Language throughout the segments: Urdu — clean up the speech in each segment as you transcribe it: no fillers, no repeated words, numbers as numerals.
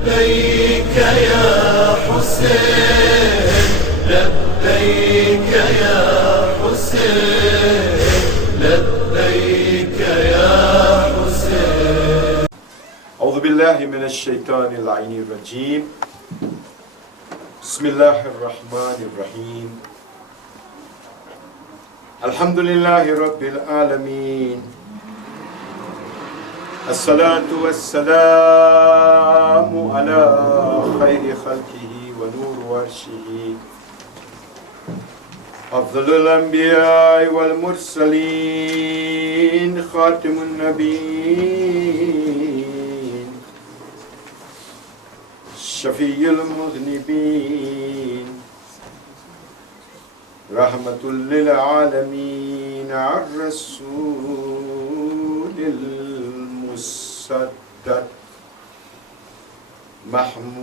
لبيك يا حسين لبيك يا حسين لبيك يا حسين. أعوذ بالله من الشيطان اللعين الرجيم. بسم الله الرحمن الرحيم. الحمد لله رب العالمين. الصلاة والسلام على خير خلقه ونور عرشه أفضل الأنبياء والمرسلين خاتم النبيين شفيع المذنبين رحمة للعالمين الرسول المسدد محمود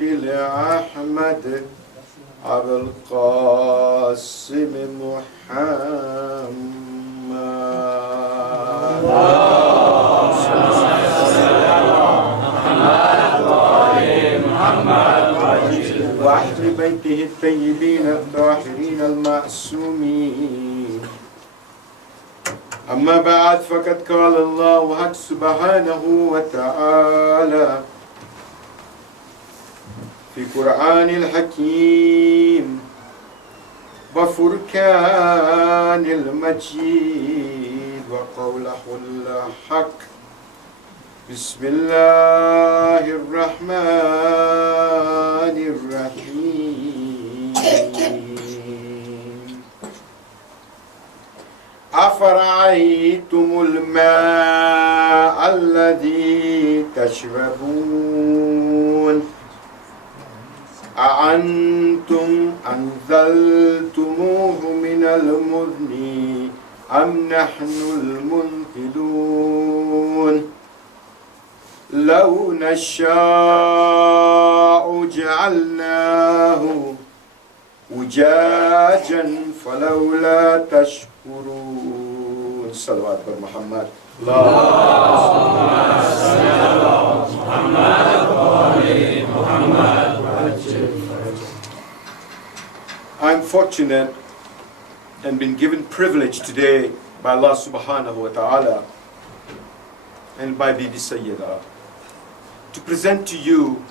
الأحمد أبو القاسم محمد وأهل بيته الطيبين الطاهرين المعصومين. أما بعد فقد قال الله سبحانه وتعالى في قرآن الحكيم وفرقان المجيد وقوله الحق. بسم الله الرحمن الرحيم. أفرأيتم الماء الذي تشربون أأنتم أنزلتموه من المزن أم نحن المنزلون لو نشاء جعلناه أجاجا فلولا تشكرون. صلوات پر محمد. I'm fortunate and been given privilege today by Allah subhanahu wa ta'ala and by Bibi Sayyida to present to you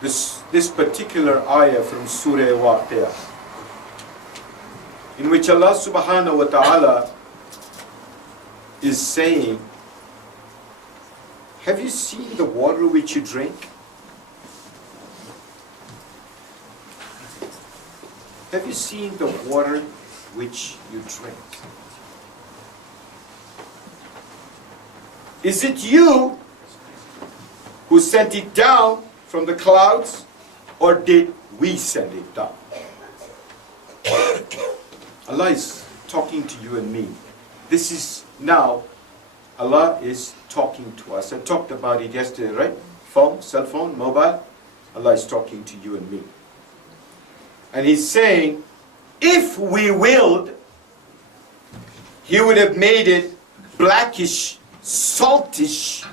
this particular ayah from Surah Waqi'ah, in which Allah subhanahu wa ta'ala is saying, have you seen the water which you drink? Have you seen the water which you drink? Is it you who sent it down from the clouds, or did we send it down? Allah is talking to you and me. This is now, Allah is talking to us. I talked about it yesterday, right? Phone, cell phone, mobile. Allah is talking to you and me. And He's saying, if we willed, He would have made it blackish, saltish.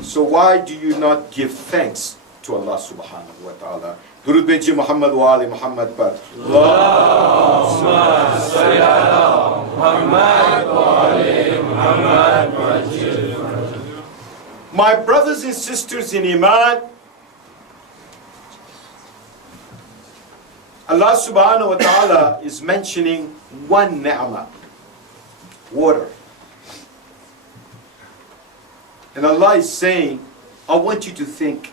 So why do you not give thanks to Allah subhanahu wa ta'ala? Durud beji Muhammad wa ali Muhammad par. Allahumma salli ala Muhammad wa ali Muhammad. My brothers and sisters in Iman, Allah subhanahu wa ta'ala is mentioning one ni'mah, water. And Allah is saying, I want you to think,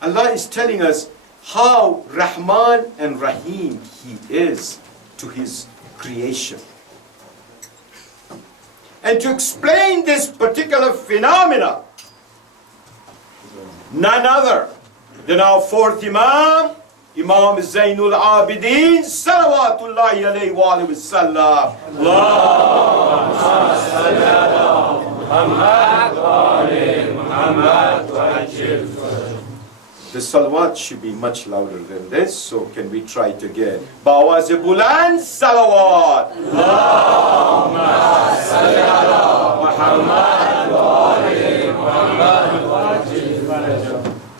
Allah is telling us how Rahman and Rahim He is to His creation. And to explain this particular phenomena, none other than our fourth Imam, Imam Zainul Abidin salawatullahi alayhi wa alihi wasallam. The salawat should be much louder than this, so can we try it again? Bawaz buland salawat.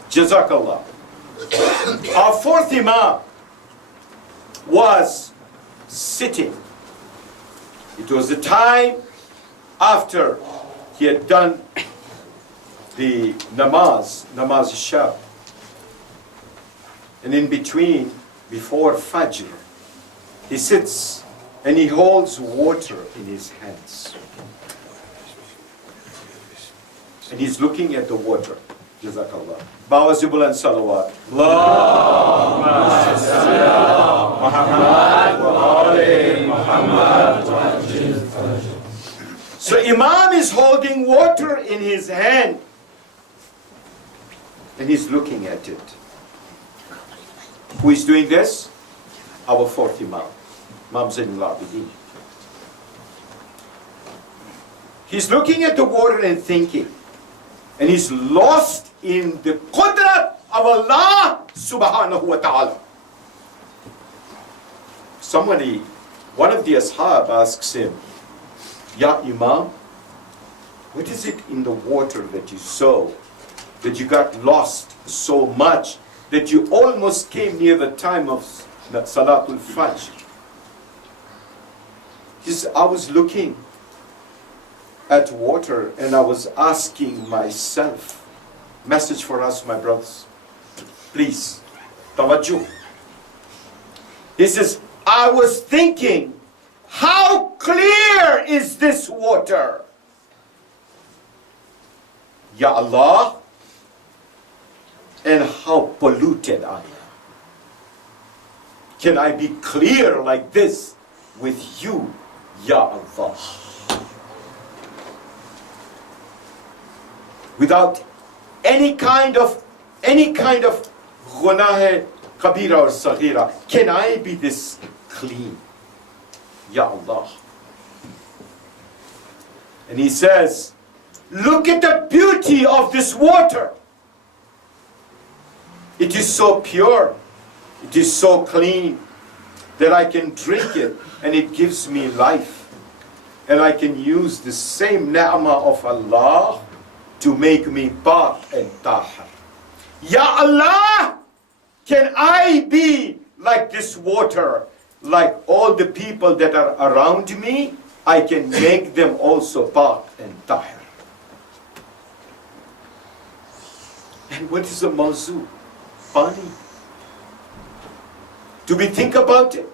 Jazakallah. Our fourth Imam was sitting. It was the time after he had done the namaz Isha. And in between, before Fajr, he sits and he holds water in his hands. And he's looking at the water. Jazakallah. Bawazibul and salawat. Allahumma salli ala Muhammad wa ali Muhammad. So Imam is holding water in his hand and he's looking at it. Who is doing this? Our fourth Imam, Imam Zainul Abidin. He's looking at the water and thinking, and he's lost in the qudrat of Allah subhanahu wa ta'ala. One of the ashab asks him, Ya Imam, what is it in the water that you saw that you got lost so much that you almost came near the time of Salatul Fajr? He said, I was looking at water and I was asking myself, message for us, my brothers, please, tawajjuh. He says, I was thinking, how clear is this water? Ya Allah, and how polluted I am. Can I be clear like this with you, Ya Allah? Without any kind of gunah kabira or saghira, can I be this clean? Ya Allah. And he says, look at the beauty of this water. It is so pure, it is so clean that I can drink it and it gives me life. And I can use the same ni'mah of Allah to make me pak and tahir. Ya Allah, can I be like this water? Like all the people that are around me, I can make them also pak and tahir. And what is a mawzu? Pani. Do we think about it?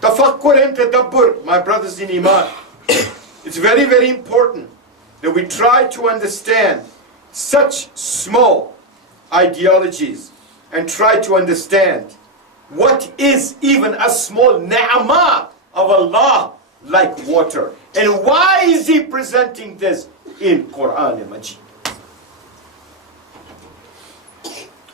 Tafakkur and tadabbur, my brothers in Iman. It's very, very important that we try to understand such small ideologies and try to understand what is even a small ni'mah of Allah like water. And why is He presenting this in Quran Majid?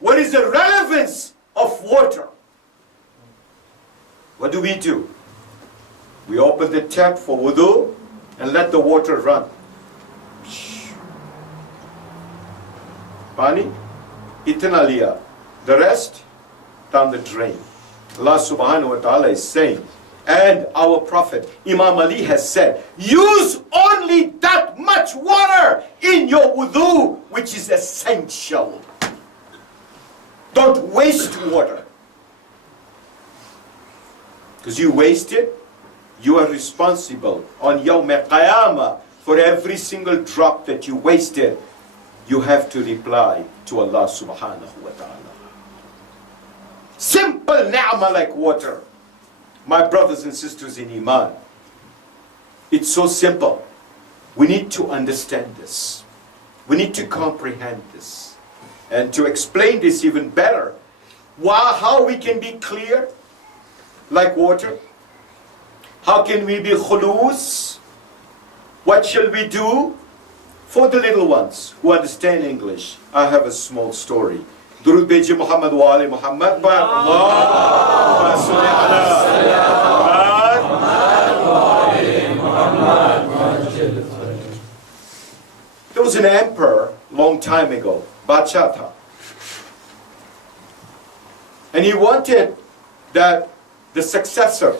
What is the relevance of water? What do? We open the tap for wudu and let the water run. Pani, itna liya. The rest, down the drain. Allah subhanahu wa ta'ala is saying, And our Prophet, Imam Ali, has said, use only that much water in your wudu, which is essential. Don't waste water. Because you waste it, you are responsible on Yawm al-Qiyamah for every single drop that you wasted. You have to reply to Allah subhanahu wa ta'ala. Simple ni'mah like water. My brothers and sisters in Iman, it's so simple. We need to understand this. We need to comprehend this. And to explain this even better, how we can be clear like water? How can we be khulus? What shall we do? For the little ones who understand English, I have a small story. Durud Beji Muhammad wa Ali Muhammad. There was an emperor long time ago, Bachata. And he wanted that the successor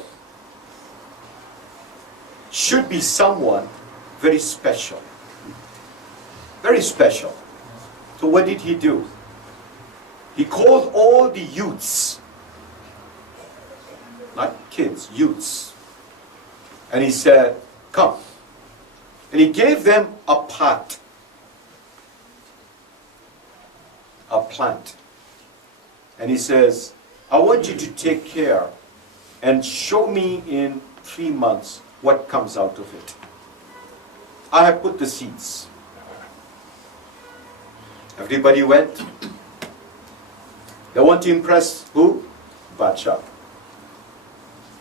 should be someone very special. Very special. So what did he do? He called all the youths, not kids, youths. And he said, come. And he gave them a pot, a plant. And he says, I want you to take care and show me in 3 months what comes out of it. I have put the seeds. Everybody went. They want to impress who? Badshah.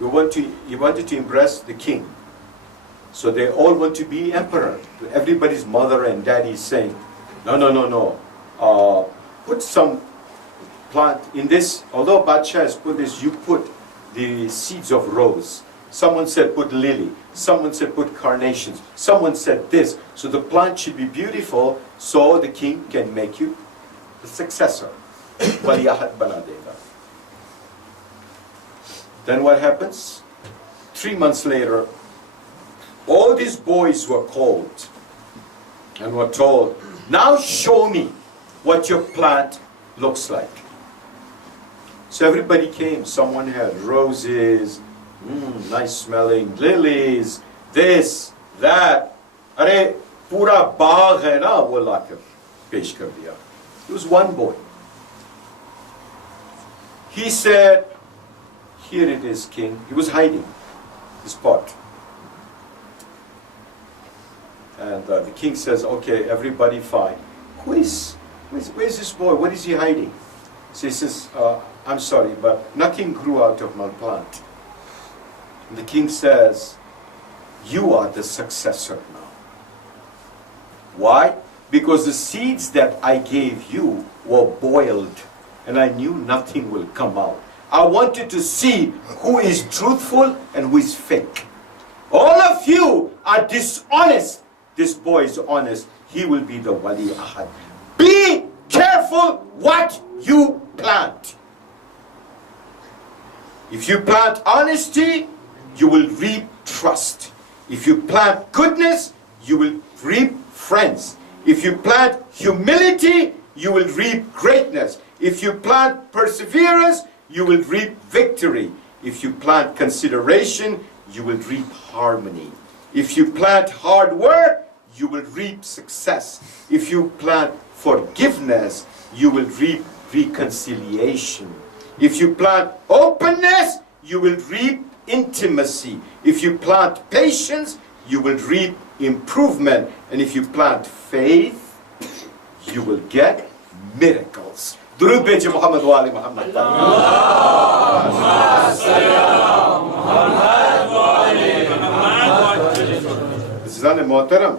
He wanted to impress the king. So they all want to be emperor. Everybody's mother and daddy is saying, no. Put some plant in this. Although Badshah has put this, you put the seeds of rose. Someone said put lily. Someone said put carnations. Someone said this. So the plant should be beautiful so the king can make you the successor. Waliyahad bana dega. Then what happens? 3 months later, all these boys were called and were told, now show me what your plant looks like. So everybody came. Someone had roses, nice smelling lilies, this, that. Arey, pura baag hai na, wo laakar pesh kar diya. It was one boy. He said, here it is, king. He was hiding his pot. And the king says, okay, everybody fine. Where's this boy? What is he hiding? So he says, I'm sorry, but nothing grew out of my plant. And the king says, you are the successor now. Why? Because the seeds that I gave you were boiled, and I knew nothing will come out. I wanted to see who is truthful and who is fake. All of you are dishonest. This boy is honest. He will be the Wali Ahad. Be careful what you plant. If you plant honesty, you will reap trust. If you plant goodness, you will reap friends. If you plant humility, you will reap greatness. If you plant perseverance, you will reap victory. If you plant consideration, you will reap harmony. If you plant hard work, you will reap success. If you plant forgiveness, you will reap reconciliation. If you plant openness, you will reap intimacy. If you plant patience, you will reap improvement. And if you plant faith, you will get miracles. Durud Beji Muhammad wa Ali Muhammad. Azizan Muhtaram,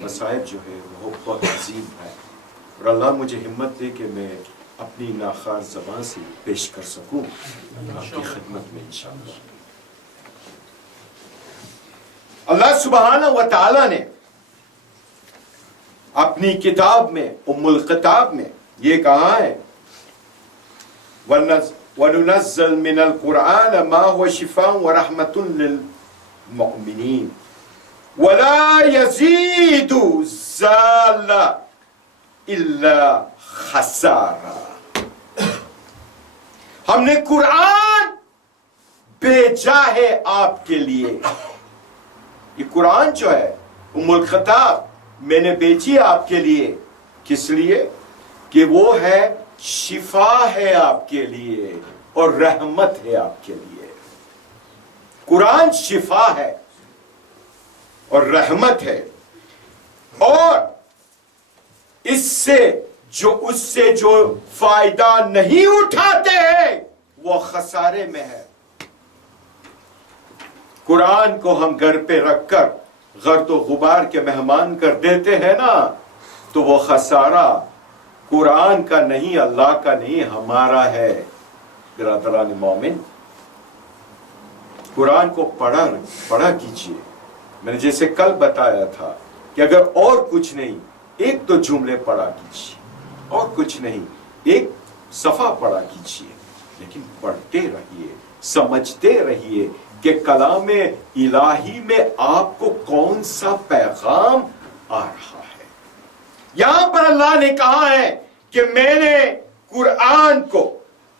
مصائب جو ہے وہ بہت عظیم ہے، اور اللہ مجھے ہمت دے کہ میں اپنی ناخوار زبان سے پیش کر سکوں آپ کی خدمت میں انشاءاللہ۔ اللہ سبحانہ و تعالی نے اپنی کتاب میں ام الکتاب میں یہ کہا ہے وَنُنَزَّلْ مِنَ الْقُرْآنَ مَا هُوَ شِفَاءٌ وَرَحْمَةٌ لِّلْمُؤْمِنِينَ وَلَا يَزِيدُ الضَّالِّينَ إِلَّا خَسَارًا۔ ہم نے قرآن بھیجا ہے آپ کے لیے، یہ قرآن جو ہے ام الخطاب میں نے بھیجی آپ کے لیے، کس لیے؟ کہ وہ ہے شفا ہے آپ کے لیے اور رحمت ہے آپ کے لیے۔ قرآن شفا ہے اور رحمت ہے، اور اس سے جو فائدہ نہیں اٹھاتے ہیں وہ خسارے میں ہے۔ قرآن کو ہم گھر پہ رکھ کر غرد و غبار کے مہمان کر دیتے ہیں نا، تو وہ خسارہ قرآن کا نہیں، اللہ کا نہیں، ہمارا ہے۔ برادران مومن، قرآن کو پڑھا کیجئے۔ میں نے جیسے کل بتایا تھا کہ اگر اور کچھ نہیں، ایک تو جملے پڑھا کیجئے، اور کچھ نہیں، ایک صفحہ پڑھا کیجئے، لیکن پڑھتے رہیے، سمجھتے رہیے کہ کلام الہی میں آپ کو کون سا پیغام آ رہا ہے۔ یہاں پر اللہ نے کہا ہے کہ میں نے قرآن کو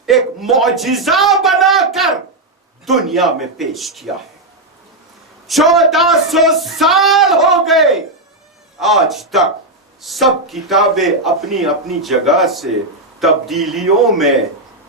ایک معجزہ بنا کر دنیا میں پیش کیا ہے۔ 1400 سال ہو گئے، آج تک سب کتابیں اپنی اپنی جگہ سے تبدیلیوں میں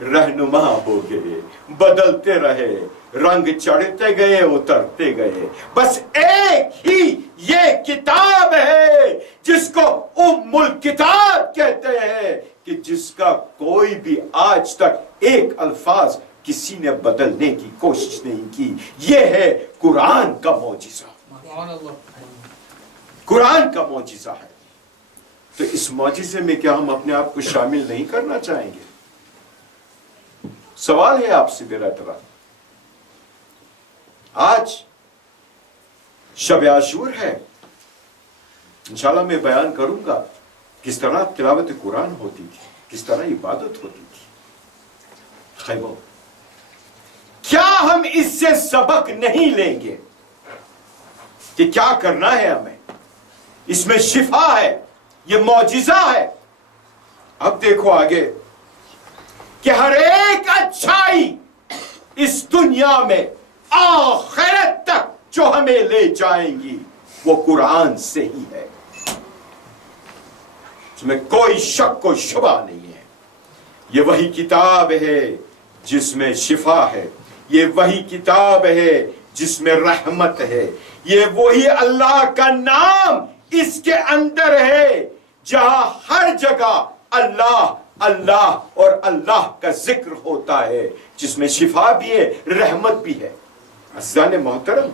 رہنما ہو گئے، بدلتے رہے، رنگ چڑھتے گئے، اترتے گئے، بس ایک ہی یہ کتاب ہے جس کو ام الکتاب کہتے ہیں، کہ جس کا کوئی بھی آج تک ایک الفاظ کسی نے بدلنے کی کوشش نہیں کی۔ یہ ہے قرآن کا معجزہ، قرآن کا معجزہ ہے۔ تو اس معجزے میں کیا ہم اپنے آپ کو شامل نہیں کرنا چاہیں گے؟ سوال ہے آپ سے میرا طرح۔ آج شب عاشور ہے، انشاءاللہ میں بیان کروں گا کس طرح تلاوت قرآن ہوتی تھی، کس طرح عبادت ہوتی تھی۔ خیبو، کیا ہم اس سے سبق نہیں لیں گے کہ کیا کرنا ہے ہمیں؟ اس میں شفا ہے، یہ معجزہ ہے۔ اب دیکھو آگے کہ ہر ایک اچھائی اس دنیا میں آخرت تک جو ہمیں لے جائیں گی وہ قرآن سے ہی ہے، اس میں کوئی شک و شبہ نہیں ہے۔ یہ وہی کتاب ہے جس میں شفا ہے، یہ وہی کتاب ہے جس میں رحمت ہے، یہ وہی اللہ کا نام اس کے اندر ہے جہاں ہر جگہ اللہ اللہ اور اللہ کا ذکر ہوتا ہے، جس میں شفا بھی ہے، رحمت بھی ہے۔ عزیزان محترم،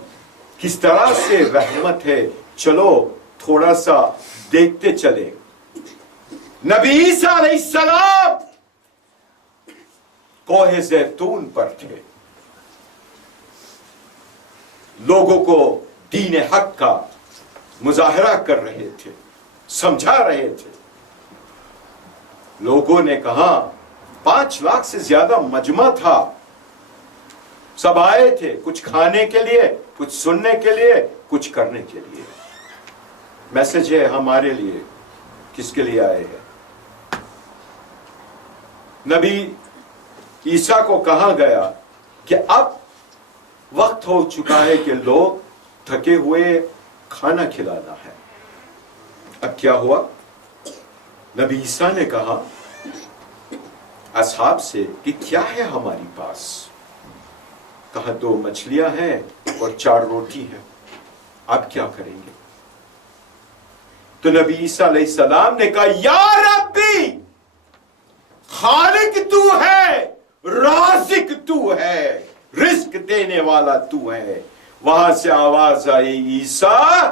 کس طرح سے رحمت ہے، چلو تھوڑا سا دیکھتے چلیں۔ نبی عیسیٰ علیہ السلام کوہ زیتون پر تھے، لوگوں کو دین حق کا مظاہرہ کر رہے تھے، سمجھا رہے تھے۔ لوگوں نے کہا، 5 لاکھ سے زیادہ مجمع تھا، سب آئے تھے کچھ کھانے کے لیے، کچھ سننے کے لیے، کچھ کرنے کے لیے۔ میسج ہے ہمارے لیے، کس کے لیے آئے ہیں؟ نبی عیسیٰ کو کہا گیا کہ اب وقت ہو چکا ہے کہ لوگ تھکے ہوئے کھانا کھلانا ہے۔ اب کیا ہوا؟ نبی عیسیٰ نے کہا اصحاب سے کہ کیا ہے ہماری پاس؟ کہا 2 مچھلیاں ہیں اور 4 روٹی ہیں، اب کیا کریں گے؟ تو نبی عیسیٰ علیہ السلام نے کہا یا ربی، خالق تو ہے، رازق تو ہے، رزق دینے والا تو ہے۔ وہاں سے آواز آئی عیسیٰ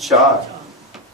4।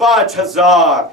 5000।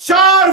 4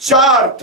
4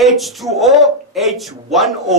H2O H1O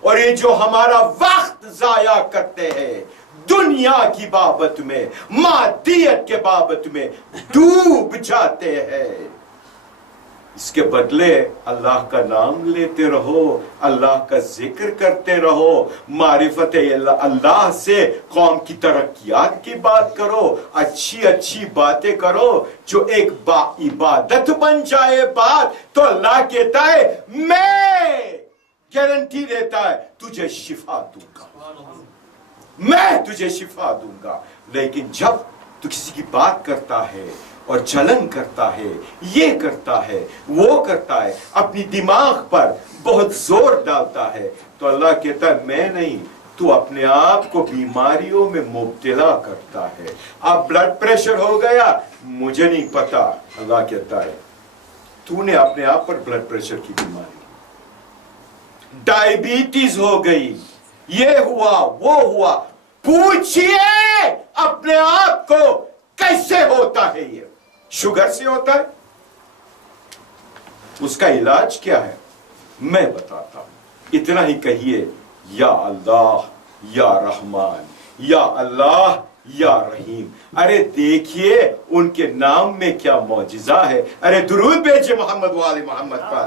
اور یہ جو ہمارا وقت ضائع کرتے ہیں دنیا کی بابت میں، مادیت کے بابت میں، ڈوب جاتے ہیں، اس کے بدلے اللہ کا نام لیتے رہو، اللہ کا ذکر کرتے رہو، معرفت اللہ سے قوم کی ترقیات کی بات کرو، اچھی اچھی باتیں کرو جو ایک با عبادت بن جائے بات، تو اللہ کہتا ہے میں گارنٹی دیتا ہے تجھے شفا دوں گا، میں تجھے شفا دوں گا۔ لیکن جب تو کسی کی بات کرتا ہے اور جلن کرتا ہے، یہ کرتا ہے، وہ کرتا ہے، اپنی دماغ پر بہت زور ڈالتا ہے، تو اللہ کہتا ہے میں نہیں، تو اپنے آپ کو بیماریوں میں مبتلا کرتا ہے۔ اب بلڈ پریشر ہو گیا، مجھے نہیں پتا، اللہ کہتا ہے تو نے اپنے آپ پر بلڈ پریشر کی بیماری، ڈائبٹیز ہو گئی، یہ ہوا وہ ہوا، پوچھئے اپنے آپ کو کیسے ہوتا ہے؟ یہ شوگر سے ہوتا ہے؟ اس کا علاج کیا ہے میں بتاتا ہوں، اتنا ہی کہیے یا اللہ یا رحمان، یا اللہ یا رحیم۔ ارے دیکھیے ان کے نام میں کیا معجزہ ہے، ارے درود بھیجے محمد وآل محمد پر۔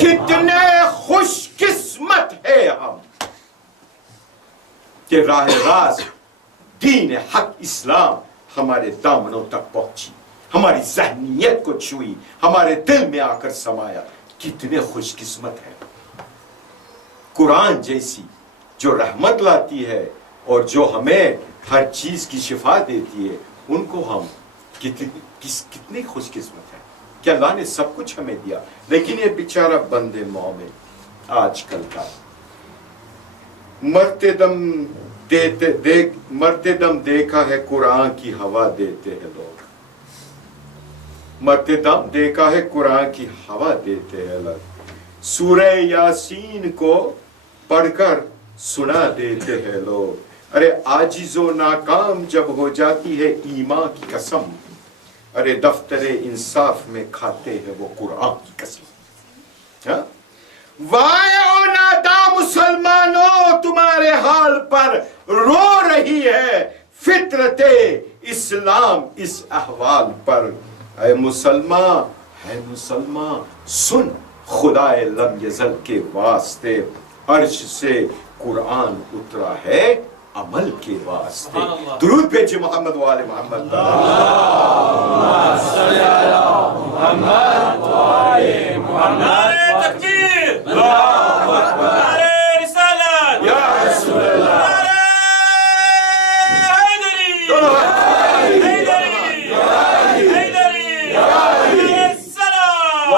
کتنے خوش قسمت ہے ہم کہ راہ راست دین حق اسلام ہمارے دامنوں تک پہنچی، ہماری ذہنیت کو چھوئی، ہمارے دل میں آ کر سمایا، کتنے خوش قسمت ہیں۔ قرآن جیسی جو رحمت لاتی ہے اور جو ہمیں ہر چیز کی شفا دیتی ہے، ان کو ہم کتنے خوش قسمت ہیں کہ اللہ نے سب کچھ ہمیں دیا، لیکن یہ بیچارہ بندے مومن آج کل کا مرتے دم دیکھا ہے قرآن کی ہوا دیتے ہیں لوگ، مرتے دم دیکھا ہے قرآن کی ہوا دیتے ہیں لوگ، سورہ یاسین کو پڑھ کر سنا دیتے ہیں لوگ، ارے عاجز و ناکام جب ہو جاتی ہے ایمان کی قسم، ارے دفتر انصاف میں کھاتے ہیں وہ قرآن کی قسم۔ وائے او نادا مسلمانوں تمہارے حال پر رو رہی ہے فطرت اسلام اس احوال پر، اے مسلمان سن خدا لم یزل کے واسطے، عرش سے قرآن اترا ہے عمل کے واسطے۔ درود بھیجے محمد وآل محمد۔ اللہم صلی علی محمد وآل محمد۔ نعرہ تکبیر، اللہ اکبر، نعرہ رسالت، یا رسول اللہ، نعرہ حیدری، حیدری، نعرہ السلام،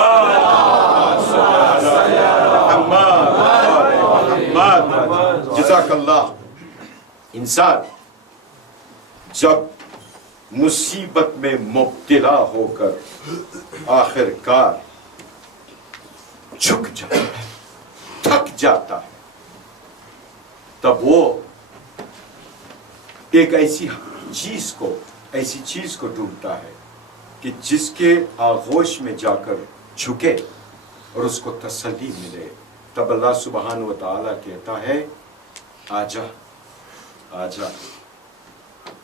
جزاک اللہ۔ انسان جب مصیبت میں مبتلا ہو کر آخر کار جھک جاتا ہے، تھک جاتا ہے، تب وہ ایک ایسی چیز کو ڈھونڈتا ہے کہ جس کے آغوش میں جا کر جھکے اور اس کو تسلی ملے۔ تب اللہ سبحانہ و تعالیٰ کہتا ہے آجا آجا،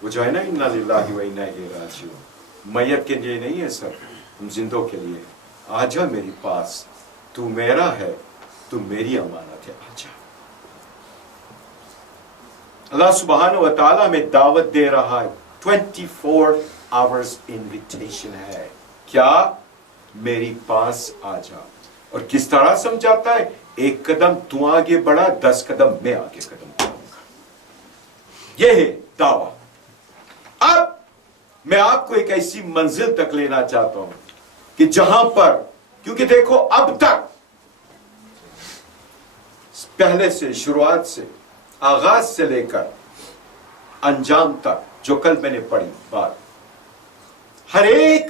وہ جو ہے نا انا للہ و انا الیہ راجعون، میت کے لیے نہیں ہے سر، ہم زندوں کے لیے، آجا میری پاس، تو میرا ہے، تو میری امانت ہے، آجا۔ اللہ سبحانہ و تعالیٰ میں دعوت دے رہا ہے، 24 hours انویٹیشن ہے، کیا؟ میری پاس آجا۔ اور کس طرح سمجھاتا ہے؟ ایک قدم تو آگے بڑھا، 10 قدم میں آگے قدم بڑھاؤں گا، یہ ہے دعویٰ۔ اب میں آپ کو ایک ایسی منزل تک لینا چاہتا ہوں کہ جہاں پر، کیونکہ دیکھو اب تک پہلے سے، شروعات سے، آغاز سے لے کر انجام تک جو کل میں نے پڑھی بات، ہر ایک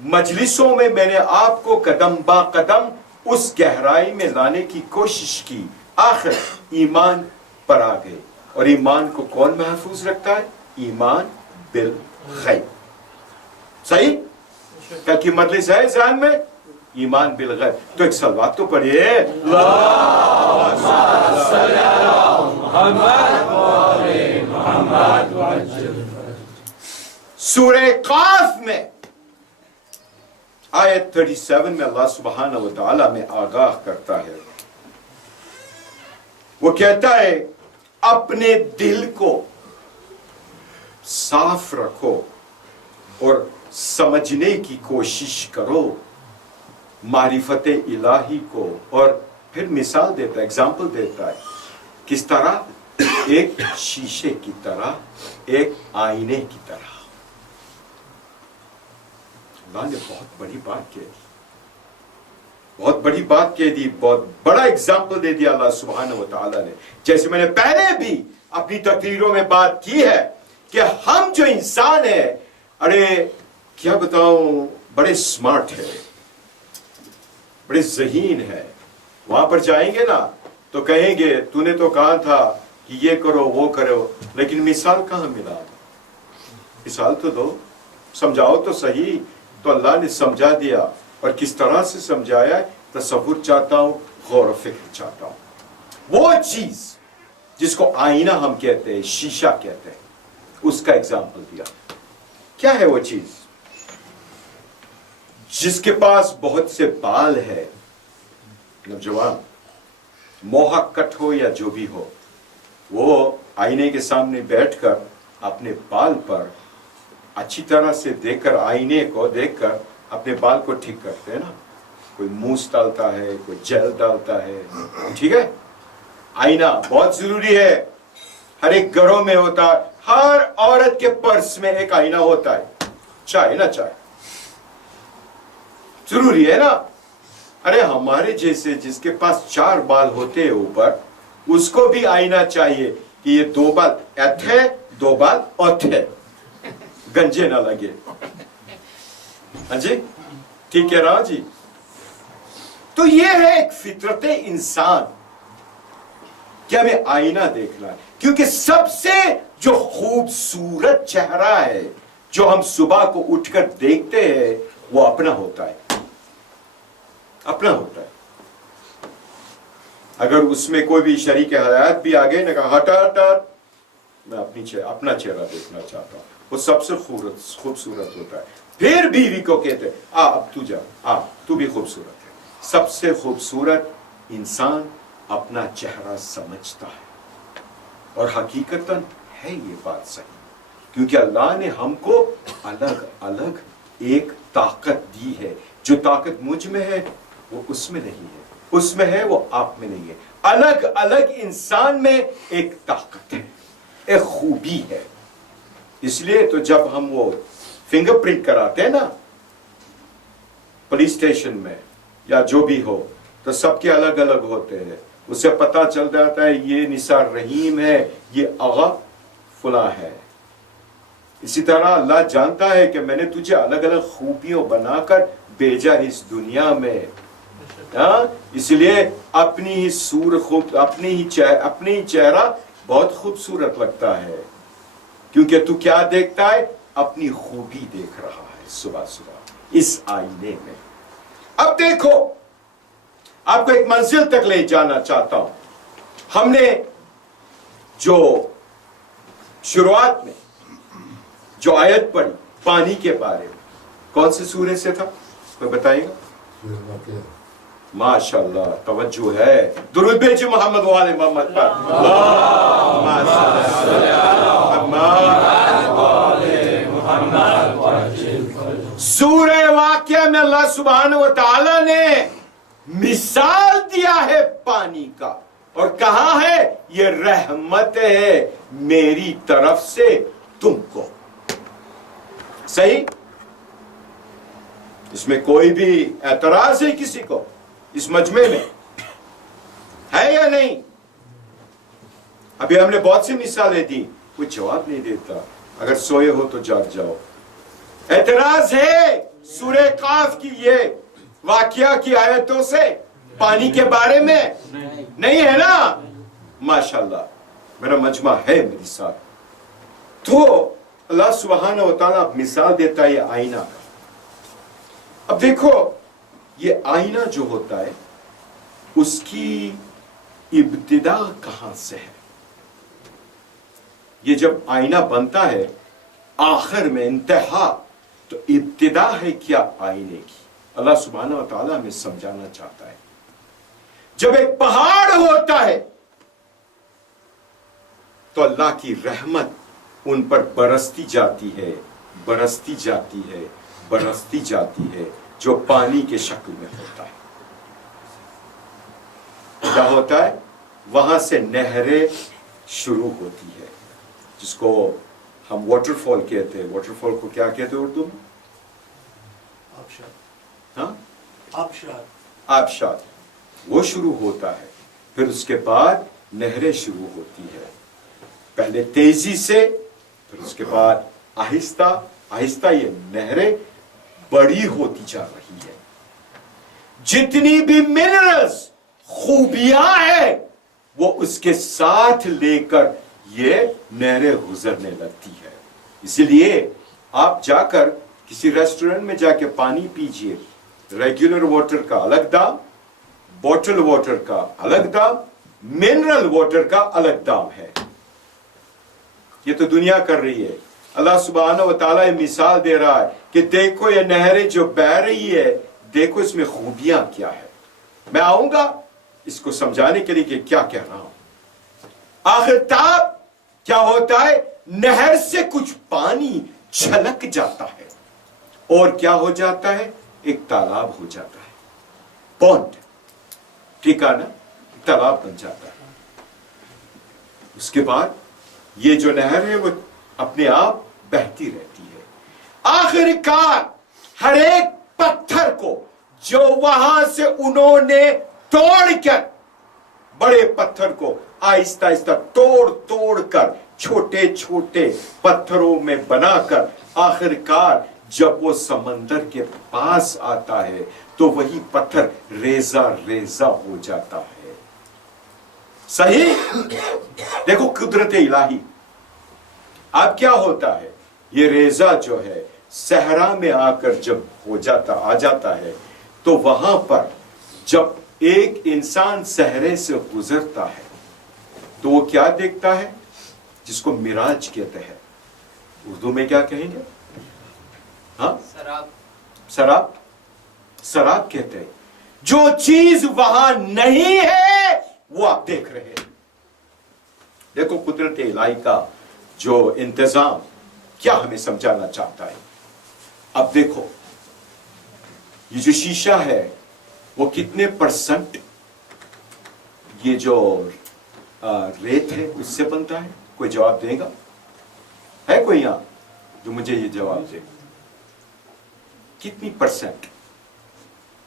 مجلسوں میں میں نے آپ کو قدم با قدم اس گہرائی میں لانے کی کوشش کی، آخر ایمان پر آ گئے۔ اور ایمان کو کون محفوظ رکھتا ہے؟ ایمان بالغیب، صحیح؟ کیا کی مجلس ہے ذہن میں؟ ایمان بالغیب. تو ایک سلوات تو پڑھیے. سورہ قاف میں آیت 37 میں اللہ سبحانہ و تعالیٰ میں آگاہ کرتا ہے. وہ کہتا ہے اپنے دل کو صاف رکھو اور سمجھنے کی کوشش کرو معرفت الہی کو. اور پھر مثال دیتا ہے, ایگزامپل دیتا ہے کس طرح, ایک شیشے کی طرح, ایک آئینے کی طرح. اللہ نے بہت بڑی بات کہہ دی, بہت بڑی بات کہہ دی, بہت بڑا ایگزامپل دے دیا اللہ سبحانہ و تعالیٰ نے. جیسے میں نے پہلے بھی اپنی تقریروں میں بات کی ہے کہ ہم جو انسان ہیں, ارے کیا بتاؤں, بڑے سمارٹ ہے, بڑے ذہین ہے. وہاں پر جائیں گے نا تو کہیں گے تو نے تو کہا تھا کہ یہ کرو وہ کرو, لیکن مثال کہاں ملا, مثال تو دو, سمجھاؤ تو صحیح. تو اللہ نے سمجھا دیا, اور کس طرح سے سمجھایا, تصور چاہتا ہوں, غور و فکر چاہتا ہوں. وہ چیز جس کو آئینہ ہم کہتے ہیں, شیشہ کہتے ہیں, اس کا ایگزامپل دیا. کیا ہے وہ چیز؟ جس کے پاس بہت سے بال ہے, نوجوان, موہا کٹ ہو یا جو بھی ہو, وہ آئینے کے سامنے بیٹھ کر اپنے بال پر اچھی طرح سے دیکھ کر, آئینے کو دیکھ کر اپنے بال کو ٹھیک کرتے ہیں نا. کوئی موس ڈالتا ہے, کوئی جیل ڈالتا ہے, ٹھیک ہے. آئینہ بہت ضروری ہے, ہر ایک گھروں میں ہوتا ہے. ہر عورت کے پرس میں ایک آئینہ ہوتا ہے, چاہے نہ چاہے, ضروری ہے نا. ارے ہمارے جیسے جس کے پاس 4 بال ہوتے ہیں اوپر, اس کو بھی آئینہ چاہیے کہ یہ 2 بال ایتھے, 2 بال اوتھے, گنجے نہ لگے. ہاں جی, ٹھیک ہے رہا جی. تو یہ ہے ایک فطرت انسان کہ ہمیں آئینہ دیکھنا ہے, کیونکہ سب سے جو خوبصورت چہرہ ہے جو ہم صبح کو اٹھ کر دیکھتے ہیں, وہ اپنا ہوتا ہے, اپنا ہوتا ہے. اگر اس میں کوئی بھی شریک حیات بھی آگے نہ کہا ہٹ ہٹ ہٹ, میں اپنا چہرہ دیکھنا چاہتا ہوں, وہ سب سے خوبصورت ہوتا ہے. پھر بیوی کو کہتے اب تو جا, تو بھی خوبصورت ہے. سب سے خوبصورت انسان اپنا چہرہ سمجھتا ہے, اور حقیقتاً ہے یہ بات صحیح, کیونکہ اللہ نے ہم کو الگ الگ ایک طاقت دی ہے. جو طاقت مجھ میں ہے وہ اس میں نہیں ہے, اس میں ہے وہ آپ میں نہیں ہے. الگ الگ انسان میں ایک طاقت ہے, ایک خوبی ہے. اس لیے تو جب ہم وہ فنگر پرنٹ کراتے ہیں نا پولیس اسٹیشن میں یا جو بھی ہو, تو سب کے الگ الگ ہوتے ہیں. اس سے پتا چل جاتا ہے یہ نثار رحیم ہے, یہ آغا فلاں ہے. اسی طرح اللہ جانتا ہے کہ میں نے تجھے الگ الگ خوبیوں بنا کر بھیجا اس دنیا میں. اس لیے اپنی ہی چہرہ بہت خوبصورت لگتا ہے, کیونکہ تو کیا دیکھتا ہے, اپنی خوبی دیکھ رہا ہے صبح صبح اس آئینے میں. اب دیکھو, آپ کو ایک منزل تک لے جانا چاہتا ہوں. ہم نے جو شروعات میں جو آیت پڑھی پانی کے بارے میں, کون سے سورے سے تھا, کوئی بتائیے گا؟ ماشاءاللہ, توجہ ہے. درود بھیجو محمد والے محمد پر. سورہ واقعہ میں اللہ سبحانہ و تعالی نے مثال دیا ہے پانی کا, اور کہا ہے یہ رحمت ہے میری طرف سے تم کو. صحیح؟ اس میں کوئی بھی اعتراض ہے کسی کو اس مجمع میں ہے یا نہیں؟ ابھی ہم نے بہت سی مثالیں دی, کوئی جواب نہیں دیتا. اگر سوئے ہو تو جاگ جاؤ. اعتراض ہے سورہ قاف کی یہ واقعہ کی آیتوں سے پانی کے بارے میں؟ نہیں ہے نا. ماشاءاللہ, میرا مجمع ہے میری ساتھ. تو اللہ سبحانہ و تعالیٰ مثال دیتا ہے آئینہ کا. اب دیکھو یہ آئینہ جو ہوتا ہے اس کی ابتدا کہاں سے ہے؟ یہ جب آئینہ بنتا ہے آخر میں انتہا، تو ابتدا ہے کیا آئینے کی؟ اللہ سبحانہ و تعالیٰ ہمیں سمجھانا چاہتا ہے جب ایک پہاڑ ہوتا ہے تو اللہ کی رحمت ان پر برستی جاتی ہے، برستی جاتی ہے، برستی جاتی ہے، جو پانی کے شکل میں ہوتا ہے۔ کیا ہوتا ہے؟ وہاں سے نہریں شروع ہوتی ہے، جس کو ہم واٹر فال کہتے ہیں۔ واٹر فال کو کیا کہتے ہیں اردو میں؟ ہاں، آبشار۔ وہ شروع ہوتا ہے، پھر اس کے بعد نہریں شروع ہوتی ہے، پہلے تیزی سے، پھر اس کے بعد آہستہ آہستہ یہ نہریں بڑی ہوتی جا رہی ہے۔ جتنی بھی منرلز، خوبیاں ہیں، وہ اس کے ساتھ لے کر یہ نہریں گزرنے لگتی ہے۔ اسی لیے آپ جا کر کسی ریسٹورنٹ میں جا کے پانی پیجئے، ریگولر واٹر کا الگ دام، بوٹل واٹر کا الگ دام، منرل واٹر کا الگ دام ہے۔ یہ تو دنیا کر رہی ہے۔ اللہ سبحانہ و تعالیٰ مثال دے رہا ہے کہ دیکھو یہ نہریں جو بہہ رہی ہے، دیکھو اس میں خوبیاں کیا ہے۔ میں آؤں گا اس کو سمجھانے کے لیے کہ کیا کہہ رہا ہوں۔ آخر تاب کیا ہوتا ہے؟ نہر سے کچھ پانی چھلک جاتا ہے اور کیا ہو جاتا ہے؟ ایک تالاب ہو جاتا ہے، پونڈ، ٹھیک ہے نا؟ تالاب بن جاتا ہے۔ اس کے بعد یہ جو نہر ہے وہ اپنے آپ بہتی رہتی ہے۔ آخر کار ہر ایک پتھر کو جو وہاں سے انہوں نے توڑ کر، بڑے پتھر کو آہستہ آہستہ توڑ کر چھوٹے چھوٹے پتھروں میں بنا کر، آخر کار جب وہ سمندر کے پاس آتا ہے تو وہی پتھر ریزہ ریزہ ہو جاتا ہے۔ صحیح؟ دیکھو قدرت الہی۔ اب کیا ہوتا ہے؟ یہ ریزہ جو ہے صحرا میں آ کر جب آ جاتا ہے تو وہاں پر جب ایک انسان صحرے سے گزرتا ہے تو وہ کیا دیکھتا ہے؟ جس کو مراج کہتے ہیں، اردو میں کیا کہیں گے؟ ہاں، سراب۔ سراب کہتے ہیں۔ جو چیز وہاں نہیں ہے وہ آپ دیکھ رہے ہیں۔ دیکھو قدرت الہی کا جو انتظام کیا ہمیں سمجھانا چاہتا ہے۔ اب دیکھو یہ جو شیشہ ہے وہ کتنے پرسنٹ یہ جو ریت ہے اس سے بنتا ہے؟ کوئی جواب دے گا؟ ہے کوئی یہاں جو مجھے یہ جواب دے؟ کتنی پرسنٹ،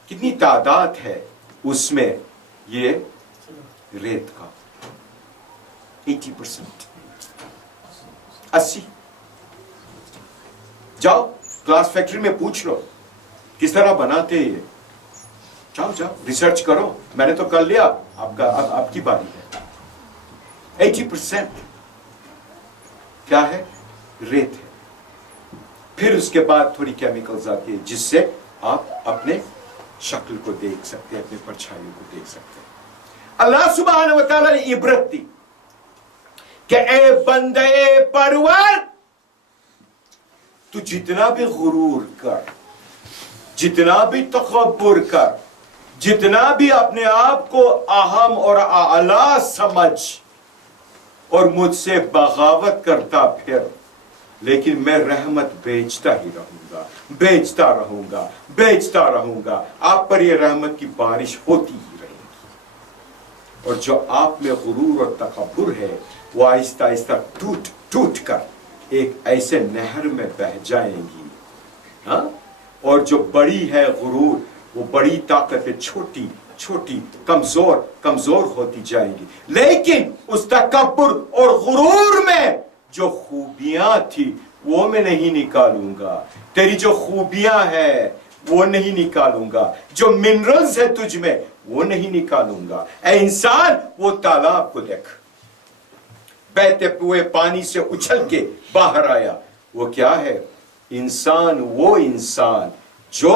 کتنی تعداد ہے اس میں یہ ریت کا؟ 80%، 80۔ جاؤ گلاس فیکٹری میں پوچھ لو کس طرح بناتے ہیں یہ، جاؤ ریسرچ کرو۔ میں نے تو کر لیا، آپ کی باری ہے۔ 80% کیا ہے؟ ریت ہے۔ پھر اس کے بعد تھوڑی کیمیکلز آتی ہے جس سے آپ اپنے شکل کو دیکھ سکتے ہیں، اپنے پرچھائیوں کو دیکھ سکتے ہیں۔ اللہ سبحانہ و تعالیٰ نے عبرت دی کہ اے بندے پرور، تو جتنا بھی غرور کر، جتنا بھی تکبر کر، جتنا بھی اپنے آپ کو اہم اور اعلیٰ سمجھ اور مجھ سے بغاوت کرتا پھر، لیکن میں رحمت بیچتا ہی رہوں گا، بیچتا رہوں گا، بیچتا رہوں گا۔ آپ پر یہ رحمت کی بارش ہوتی ہی رہے گی، اور جو آپ میں غرور اور تکبر ہے وہ آہستہ آہستہ ٹوٹ کر ایک ایسے نہر میں بہہ جائیں گی۔ ہاں، اور جو بڑی ہے غرور، وہ بڑی طاقتیں چھوٹی چھوٹی کمزور ہوتی جائیں گی، لیکن اس تکبر اور غرور میں جو خوبیاں تھی وہ میں نہیں نکالوں گا، تیری جو خوبیاں ہیں وہ نہیں نکالوں گا، جو منرلز ہے تجھ میں وہ نہیں نکالوں گا۔ اے انسان، وہ تالاب کو دیکھ، بہتے ہوئے پانی سے اچھل کے باہر آیا۔ وہ کیا ہے؟ انسان، وہ انسان جو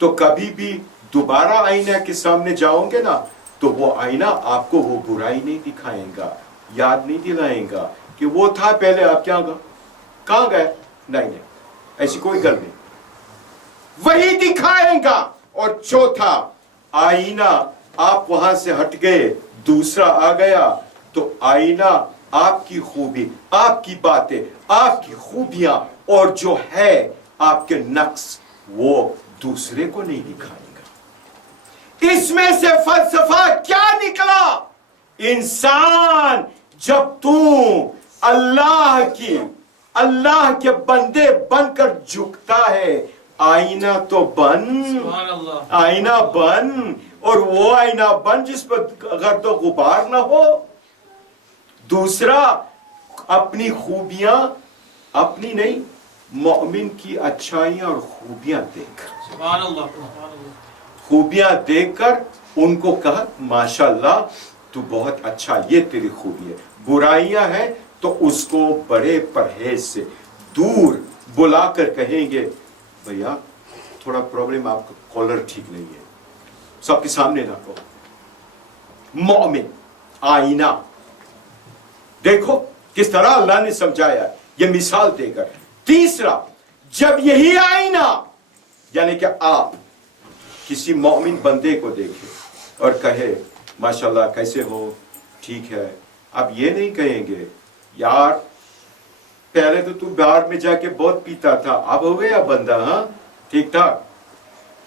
تو کبھی بھی دوبارہ آئینہ کے سامنے جاؤ گے نا تو وہ آئینہ آپ کو وہ برائی نہیں دکھائے گا، یاد نہیں دلائے گا کہ وہ تھا پہلے، آپ کہاں گئے، نہیں ایسی کوئی گل نہیں، وہی دکھائے گا۔ اور چوتھا، آئینہ آپ وہاں سے ہٹ گئے، دوسرا آ گیا تو آئینہ آپ کی خوبی، آپ کی باتیں، آپ کی خوبیاں اور جو ہے آپ کے نقص وہ دوسرے کو نہیں دکھائے گا۔ اس میں سے فلسفہ کیا نکلا؟ انسان جب تو اللہ کے بندے بن کر جھکتا ہے، آئینہ تو بن، آئینہ بن، اور وہ آئینہ بن جس پر گرد و غبار نہ ہو۔ دوسرا، اپنی خوبیاں، اپنی نہیں، مومن کی اچھائیاں اور خوبیاں دیکھ، خوبیاں دیکھ کر ان کو کہا ماشاءاللہ تو بہت اچھا، یہ تیری خوبی ہے۔ برائیاں ہیں تو اس کو بڑے پرہیز سے دور بلا کر کہیں گے بھیا تھوڑا پرابلم، آپ کا کالر ٹھیک نہیں ہے، سب کے سامنے نہ کہو۔ مومن آئینہ، دیکھو کس طرح اللہ نے سمجھایا یہ مثال دے کر۔ تیسرا، جب یہی آئینہ یعنی کہ آپ کسی مومن بندے کو دیکھے اور کہے ماشاءاللہ کیسے ہو، ٹھیک ہے، اب یہ نہیں کہیں گے یار پہلے تو بار میں جا کے بہت پیتا تھا، اب ہو گیا بندہ، ہاں ٹھیک ٹھاک۔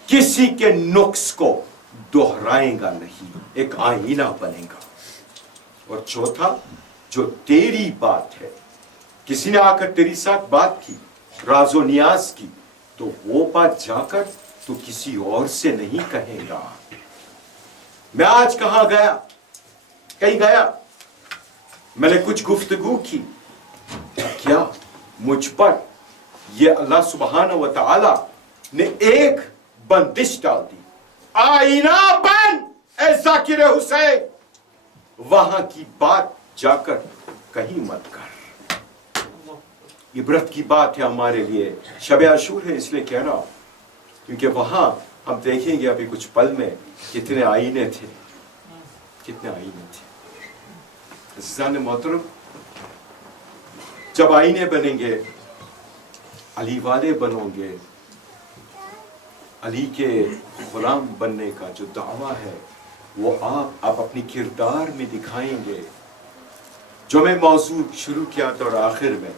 کسی کے نقص کو دہرائیں گا نہیں، ایک آئینہ بنے گا۔ اور چوتھا، جو تیری بات ہے، کسی نے آ کر تیری ساتھ بات کی، راز و نیاز کی، تو وہ بات جا کر تو کسی اور سے نہیں کہے گا۔ میں آج کہاں گیا، کہیں گیا، میں نے کچھ گفتگو کی، کیا مجھ پر یہ اللہ سبحانہ و تعالی نے ایک بندش ڈال دی، آئینہ بن اے ذاکر حسین، وہاں کی بات جا کر کہیں مت کر۔ عبرت کی بات ہے ہمارے لیے، شب عاشور ہے اس لیے کہہ رہا ہوں، کیونکہ وہاں ہم دیکھیں گے ابھی کچھ پل میں کتنے آئینے تھے، کتنے آئینے تھے۔ عزیزان محترم، جب آئینے بنیں گے، علی والے بنو گے، علی کے غلام بننے کا جو دعویٰ ہے وہ آپ اپنی کردار میں دکھائیں گے، جو میں موضوع شروع کیا تھا اور آخر میں،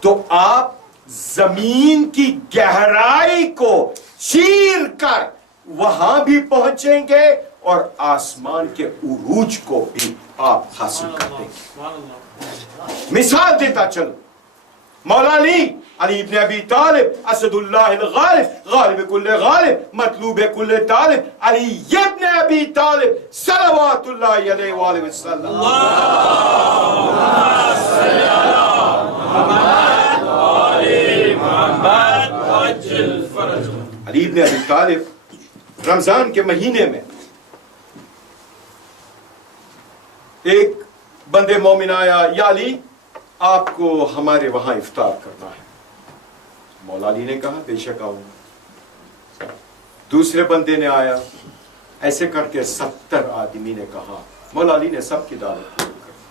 تو آپ زمین کی گہرائی کو چیر کر وہاں بھی پہنچیں گے اور آسمان کے عروج کو بھی آپ حاصل کر دیں گے۔ مثال دیتا چلو، مولا علی ابن ابی طالب، اسد اللہ الغالب، غالب کل غالب، مطلوب کل طالب، علی ابن ابی طالب صلوات اللہ علیہ وآلہ وسلم۔ علی ابن ابی طالب رمضان کے مہینے میں ایک بندے مومن آیا، یا علی آپ کو ہمارے وہاں افطار کرنا ہے۔ مولا علی نے کہا بے شک آؤں۔ دوسرے بندے نے آیا، ایسے کر کے 70 آدمی نے کہا، مولا علی نے سب کی دعوت قبول کر دی۔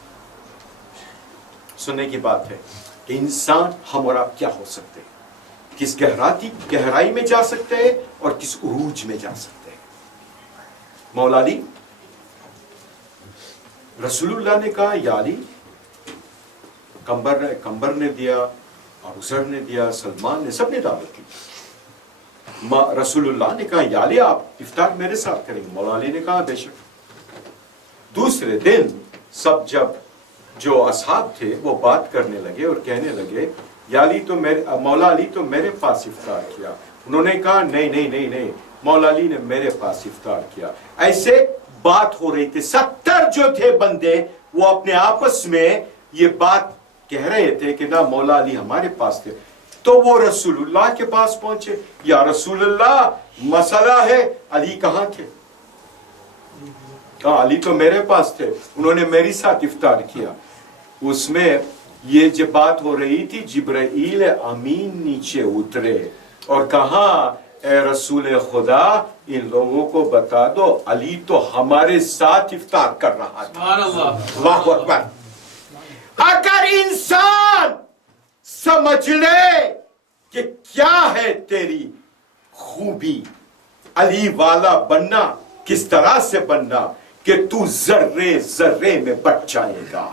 سننے کی بات ہے کہ انسان ہم اور آپ کیا ہو سکتے ہیں، کس گہرائی میں جا سکتے ہیں اور کس عروج میں جا سکتے ہیں۔ مولا علی، رسول اللہ نے کہا یا علی، کمبر نے دیا، ابوذر نے دیا، سلمان نے، سب نے دعوت کی۔ رسول اللہ نے کہا یا علی آپ افطار میرے ساتھ کریں گے؟ مولا علی نے کہا بے شک۔ دوسرے دن سب جب جو اصحاب تھے وہ بات کرنے لگے اور کہنے لگے یا علی تو مولا علی تو میرے پاس افطار کیا۔ انہوں نے کہا نہیں، مولا علی نے میرے پاس افطار کیا۔ ایسے بات ہو رہی تھی، 70 جو تھے بندے وہ اپنے آپس میں یہ بات کہہ رہے تھے کہ نہ مولا علی ہمارے پاس تھے۔ تو وہ رسول اللہ کے پاس پہنچے، یا رسول اللہ مسئلہ ہے، علی کہاں تھے؟ کہا علی تو میرے پاس تھے، انہوں نے میری ساتھ افطار کیا۔ اس میں یہ جو بات ہو رہی تھی، جبرائیل امین نیچے اترے اور کہا اے رسول خدا ان لوگوں کو بتا دو علی تو ہمارے ساتھ افطار کر رہا تھا. سبحان اللہ. اللہ اکبر. اگر انسان سمجھ لے کہ کیا ہے تیری خوبی، علی والا بننا کس طرح سے بننا کہ تو ذرے ذرے میں بچ جائے گا،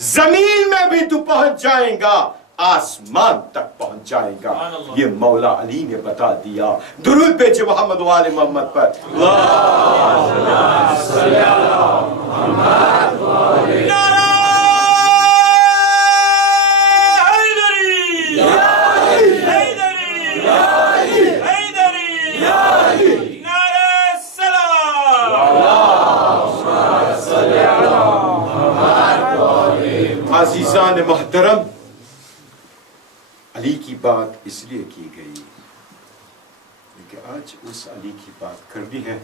زمین میں بھی تو پہنچ جائے گا، آسمان تک پہنچ جائے گا. یہ مولا علی نے بتا دیا. درود بھیجے محمد و آل محمد پر. عزیزان محترم، علی کی بات اس لیے کی گئی کہ آج اس علی کی بات کرنی ہے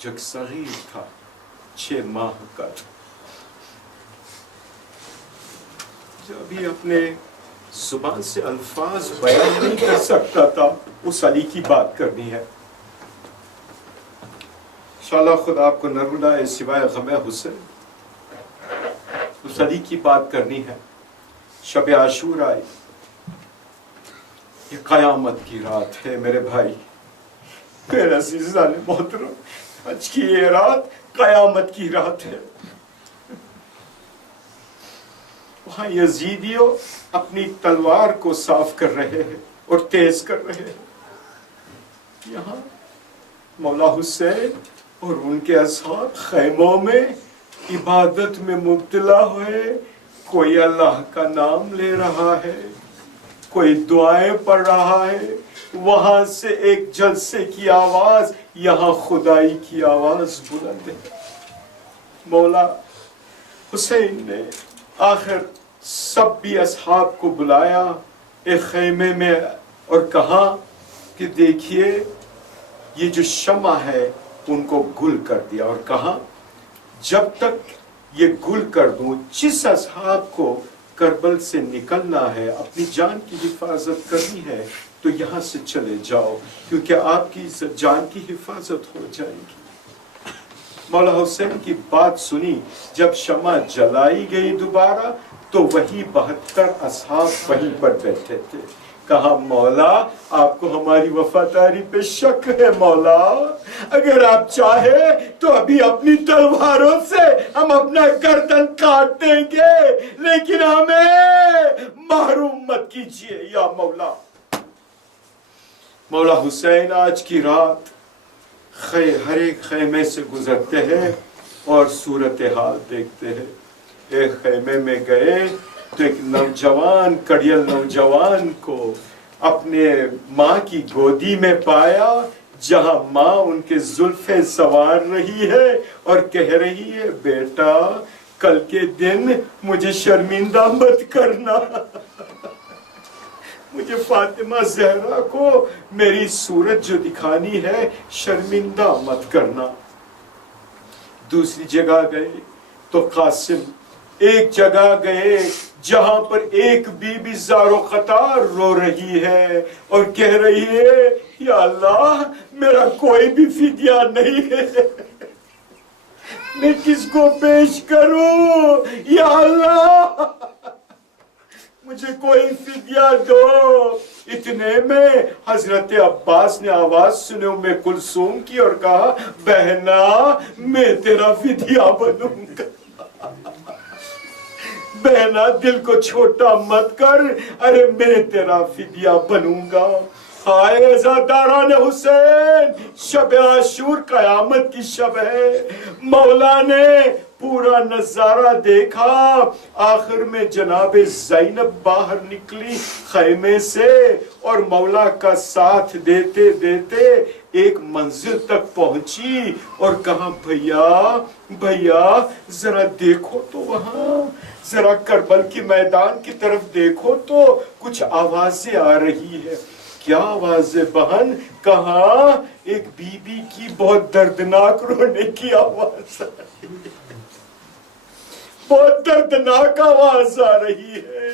جو صغیر تھا، 6 ماہ کا، جو ابھی اپنے زبان سے الفاظ بیان نہیں کر سکتا تھا. اس علی کی بات کرنی ہے. انشاءاللہ خدا آپ کو نہ رلائے سوائے غم حسین. اس علی کی بات کرنی ہے. شب عاشوراء، یہ قیامت کی رات ہے میرے بھائی، میرے عزیزان محترم. آج کی یہ رات قیامت کی رات ہے. وہاں یزیدیوں اپنی تلوار کو صاف کر رہے ہیں اور تیز کر رہے ہیں. یہاں مولا حسین اور ان کے اصحاب خیموں میں عبادت میں مبتلا ہوئے. کوئی اللہ کا نام لے رہا ہے، کوئی دعائیں پڑھ رہا ہے. وہاں سے ایک جلسے کی آواز، یہاں خدائی کی آواز بلند ہے. مولا حسین نے آخر سب بھی اصحاب کو بلایا ایک خیمے میں اور کہا کہ دیکھیے یہ جو شمع ہے ان کو گل کر دیا، اور کہا جب تک یہ گل کر دوں، جس اصحاب کو کربل سے نکلنا ہے، اپنی جان کی حفاظت کرنی ہے، تو یہاں سے چلے جاؤ، کیونکہ آپ کی جان کی حفاظت ہو جائے گی. مولا حسین کی بات سنی. جب شمع جلائی گئی دوبارہ تو وہی 72 اصحاب وہیں پر بیٹھے تھے. کہا مولا آپ کو ہماری وفاداری پہ شک ہے. مولا اگر آپ چاہے تو ابھی اپنی تلواروں سے ہم اپنا گردن کاٹ دیں گے، لیکن ہمیں محروم مت کیجیے یا مولا. مولا حسین آج کی رات ہر ایک خیمے سے گزرتے ہیں اور صورتحال دیکھتے ہیں. ایک خیمے میں گئے تو ایک نوجوان، کڑیل نوجوان کو اپنے ماں کی گودی میں پایا، جہاں ماں ان کے زلفیں سوار رہی ہے اور کہہ رہی ہے بیٹا کل کے دن مجھے شرمندہ مت کرنا. مجھے فاطمہ زہرا کو میری صورت جو دکھانی ہے شرمندہ مت کرنا. دوسری جگہ گئے تو قاسم. ایک جگہ گئے جہاں پر ایک بی بی زار و قطار رو رہی ہے اور کہہ رہی ہے یا اللہ میرا کوئی بھی فدیہ نہیں ہے، میں کس کو پیش کروں، یا اللہ مجھے کوئی فدیہ دو. اتنے میں حضرت عباس نے آواز سنے ام کلثوم کی اور کہا بہنا میں تیرا فدیہ بنوں گا. بہنا دل کو چھوٹا مت کر، ارے میں تیرا فدیہ بنوں گا. ہائے عزاداران حسین، شب عاشور قیامت کی شب ہے. مولا نے پورا نظارہ دیکھا. آخر میں جناب زینب باہر نکلی خیمے سے اور مولا کا ساتھ دیتے دیتے ایک منزل تک پہنچی اور کہا بھیا ذرا دیکھو تو وہاں، ذرا کربل کے میدان کی طرف دیکھو تو کچھ آوازیں آ رہی ہے. کیا آوازیں بہن؟ کہا ایک بی بی کی بہت دردناک رونے کی آواز آ رہی ہے، بہت دردناک آواز آ رہی ہے.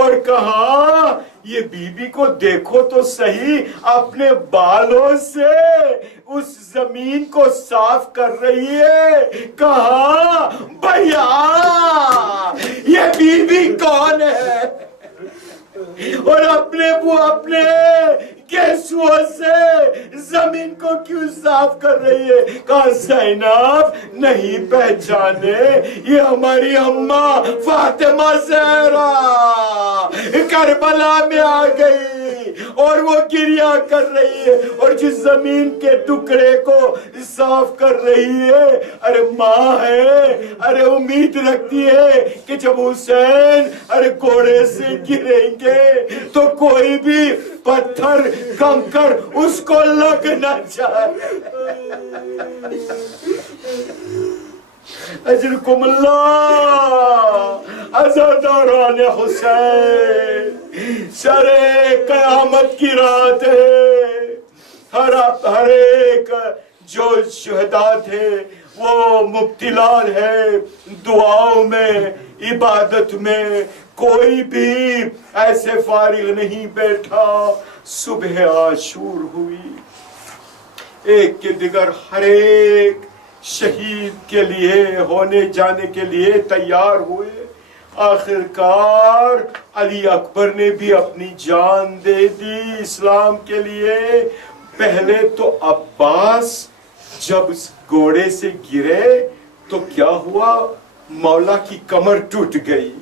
اور کہا یہ بی بی کو دیکھو تو صحیح، اپنے بالوں سے اس زمین کو صاف کر رہی ہے۔ کہا بھیا یہ بی بی کون ہے اور اپنے کیسوں سے زمین کو کیوں صاف کر رہی ہے؟ کہا زینب نہیں پہچانے، یہ ہماری اماں فاطمہ زہرا کربلا میں آ گئی اور وہ گریہ کر رہی ہے اور جس زمین کے ٹکڑے کو صاف کر رہی ہے ارے ماں ہے، ارے امید رکھتی ہے کہ جب حسین ارے گھوڑے سے گریں گے تو کوئی بھی پتھر کنکر اس کو لگ نہ جائے۔ اجرکم اللہ عزاداران حسین، سر قیامت کی رات ہے، ہر ایک جو شہداء تھے وہ مبتلا ہے دعاؤں میں، عبادت میں، کوئی بھی ایسے فارغ نہیں بیٹھا۔ صبح عاشور ہوئی، ایک کے دیگر ہر ایک شہید کے لیے ہونے جانے کے لیے تیار ہوئے۔ آخر کار علی اکبر نے بھی اپنی جان دے دی اسلام کے لیے۔ پہلے تو عباس جب گھوڑے سے گرے تو کیا ہوا؟ مولا کی کمر ٹوٹ گئی۔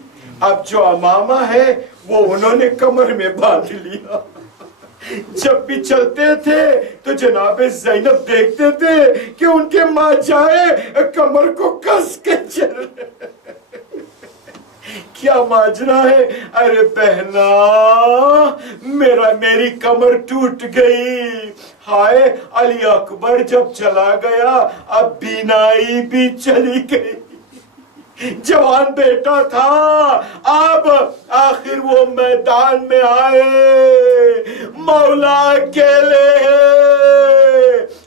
اب جو امامہ ہے وہ انہوں نے کمر میں باندھ لیا۔ جب بھی چلتے تھے تو جناب زینب دیکھتے تھے کہ ان کے ماں جائے کمر کو کس کے چل کیا ماجرا ہے؟ ارے بہنا میری کمر ٹوٹ گئی۔ ہائے علی اکبر جب چلا گیا اب بینائی بھی چلی گئی۔ جوان بیٹا تھا، اب آخر وہ میدان میں آئے، مولا اکیلے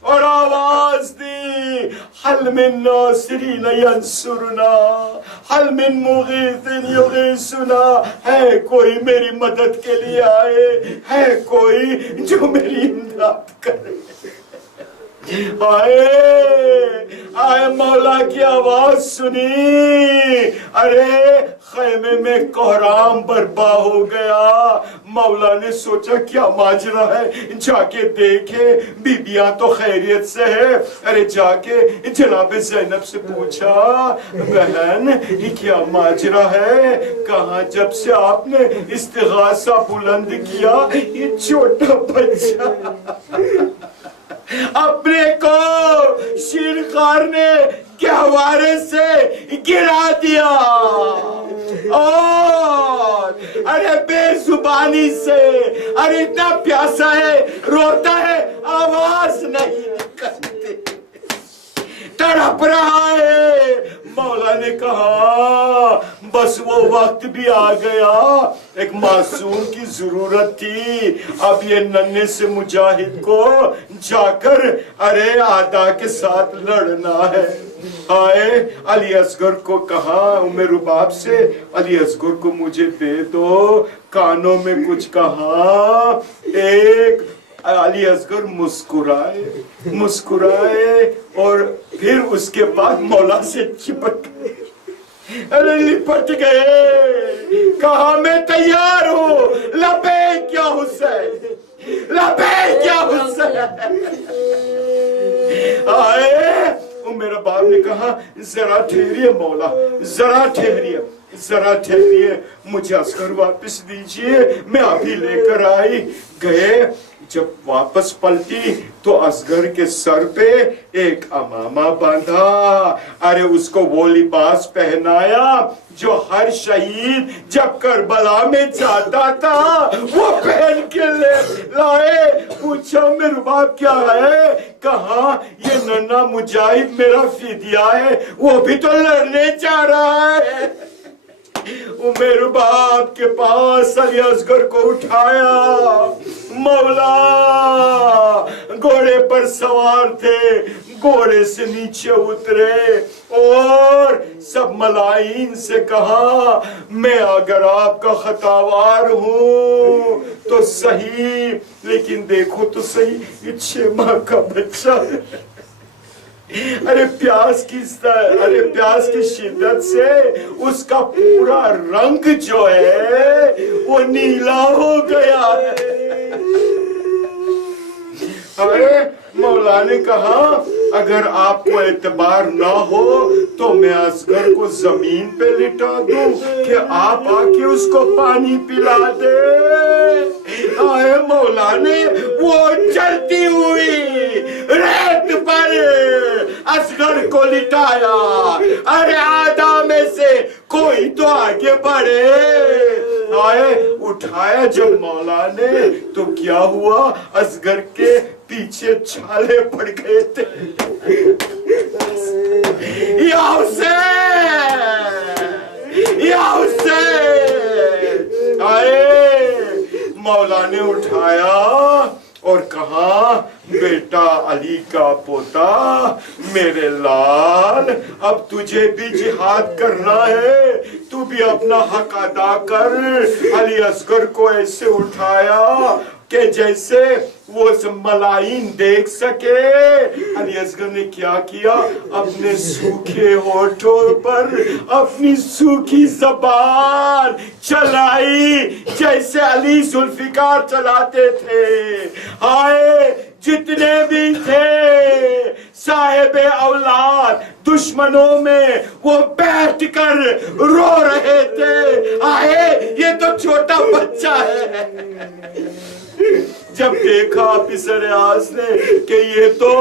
اور آواز دی حل من ناصرین ینصرنا، حل من مغیث یغیثنا، ہے کوئی میری مدد کے لیے آئے، ہے کوئی جو میری امداد کرے؟ آئے مولا کی آواز سنی، ارے خیمے میں کوہرام برپا ہو گیا۔ مولا نے سوچا کیا ماجرا ہے، جا کے دیکھے بیبیاں تو خیریت سے ہے۔ ارے جا کے جناب زینب سے پوچھا بہن یہ کیا ماجرا ہے؟ کہاں جب سے آپ نے استغاثہ بلند کیا یہ چھوٹا بچہ اپنے کو شیرخوار نے گہوارے سے گرا دیا اور ارے بے زبانی سے ارے اتنا پیاسا ہے، روتا ہے، آواز نہیں نکلتی، تڑپ رہا ہے۔ مولا نے کہا بس وہ وقت بھی آ گیا، ایک معصوم کی ضرورت تھی، اب یہ ننھے سے مجاہد کو جا کر ارے اعداء کے ساتھ لڑنا ہے۔ آئے علی اصغر کو کہا ام رباب سے، علی اصغر کو مجھے دے دو، کانوں میں کچھ کہا۔ ایک علی اصغر مسکرائے اور پھر اس کے بعد مولا سے چپٹ گئے، ارے لپٹ گئے، کہا میں تیار ہوں، لبیک یا حسین، لبیک یا حسین۔ آئے میرا باپ نے کہا ذرا ٹھہریے مولا، ذرا ٹھہریے، مجھے اصغر واپس دیجئے، میں ابھی لے کر آئی۔ گئے، جب واپس پلٹی تو اصغر کے سر پہ ایک امامہ باندھا، ارے اس کو وہ لباس پہنایا جو ہر شہید جب کربلا میں جاتا تھا وہ پہن کے لائے۔ پوچھا میرے باپ کیا ہے؟ کہا یہ ننھا مجاہد میرا فدیہ ہے، وہ بھی تو لڑنے جا رہا ہے۔ میرے باپ کے پاس علی اصغر کو اٹھایا. مولا گھوڑے پر سوار تھے, گھوڑے سے نیچے اترے اور سب ملائین سے کہا میں اگر آپ کا خطاوار ہوں تو صحیح, لیکن دیکھو تو صحیح یہ 6 ماہ کا بچہ ہے. ارے پیاس کی شدت سے اس کا پورا رنگ جو ہے وہ نیلا ہو گیا ہے. ارے مولا نے کہا اگر آپ کو اعتبار نہ ہو تو میں اصغر کو زمین پہ لٹا دوں کہ آپ آ کے اس کو پانی پلا دے. آئے مولا نے وہ چلتی ہوئی ریت پر اصغر کو لٹایا. ارے آدھا میں سے کوئی تو آگے بڑھے. آئے اٹھایا جب مولا نے تو کیا ہوا, اصغر کے پیچھے چھالے پڑ گئے تھے. یا حسین, یا حسین. آئے مولا نے اٹھایا اور کہا بیٹا علی کا پوتا, میرے لال اب تجھے بھی جہاد کرنا ہے, تو بھی اپنا حق ادا کر. علی اصغر کو ایسے اٹھایا کہ جیسے وہ ملائین دیکھ سکے. علی اصغر نے کیا کیا, اپنے سوکھے ہونٹوں پر اپنی سوکھی زبان چلائی جیسے علی ذوالفقار چلاتے تھے. آئے جتنے بھی تھے صاحب اولاد دشمنوں میں وہ بیٹھ کر رو رہے تھے. آئے یہ تو چھوٹا بچہ ہے. جب دیکھا افسر اعظم نے کہ یہ تو